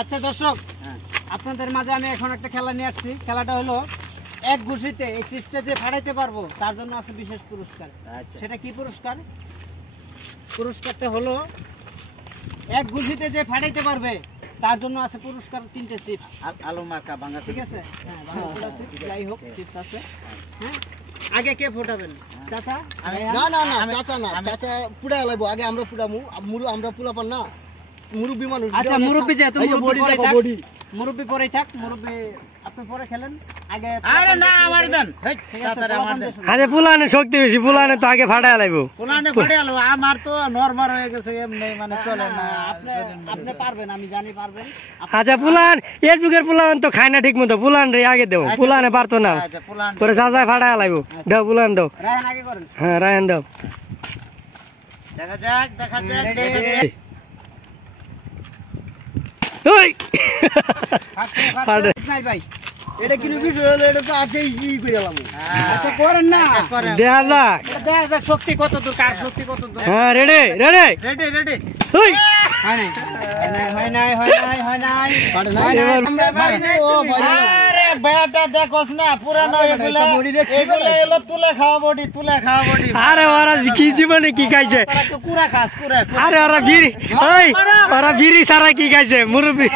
আচ্ছা দর্শক, আপনাদের মাঝে আমি এখন একটা খেলা নিয়ে আসছি। খেলাটা হলো এক ঘুষিতে এই চিপসটা যে ফাটাইতে পারবো তার জন্য আছে বিশেষ পুরস্কার। সেটা কি পুরস্কার? পুরস্কারটা হলো এক ঘুষিতে যে ফাটাইতে পারবে তার জন্য আছে পুরস্কার 3টে চিপস। আলু মাখা ভাঙা, ঠিক আছে? হ্যাঁ, ভাঙা চিপস যাই হোক, চিপস আছে। হ্যাঁ, আগে কে ফোটাবেন? চাচা? না না না, চাচা না, চাচা পুড়া লাগবো। আগে আমরা পুড়ামু, আমরা পুড়া পান না, মুরব্বী মানুষ। আচ্ছা, মুরব্বী যেহেতু মুরব্বী পরেই থাক, মুরব্বী আপনি পরে খেলেন। আগে আরে না, আমার দেন। চাচারে আমার দেন। আরে পুলানে শক্তি বেশি, পুলানে তো আগে ফাটায় লাগবো। পুলানে ফাটালো, আমার তো নরমাল হয়ে গেছে, এমনি মানে চলে না। আপনি পারবেন, আমি জানি পারবেন। আচ্ছা পুলান, এই যুগের পুলান তো খায় না ঠিক মতো, পুলান রে আগে দেও। পুলানে পারতো না, তোরে চাচায় ফাটায় লাগবো। দাও পুলান দাও। রায়হান আগে করেন। হ্যাঁ রায়হান দাও। দেখা যাক, দেখা যাক। ওই নাই ভাই, এটা কিন্তু বিষয় হলো, এটা তো আজকেই করিলাম। আচ্ছা করেন না, দেখা যাক, দেখা যাক শক্তি কত দূর, কার শক্তি কত দূর। হ্যাঁ রেডি রেডি রেডি রেডি। ওই হয় নাই। আরে বেটা দেখোস না, পুরানো এগুলা এলো তুলে খাওয়া বডি, তুলে খাওয়া বডি। আরে ওরা কি জীবনে কি খাইছে? কুড়া খাস, কুড়া। আরে ওরা বিড়ি, ওই ওরা বিড়ি সারা কি খাইছে? মুরব্বি।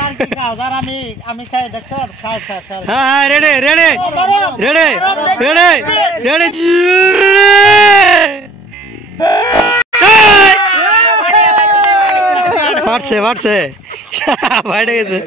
আমি খাই, দেখছো? খাও খাও খাও। হ্যাঁ ready ready ready ready ready. মারছে মারছে, বাইরে গেছে।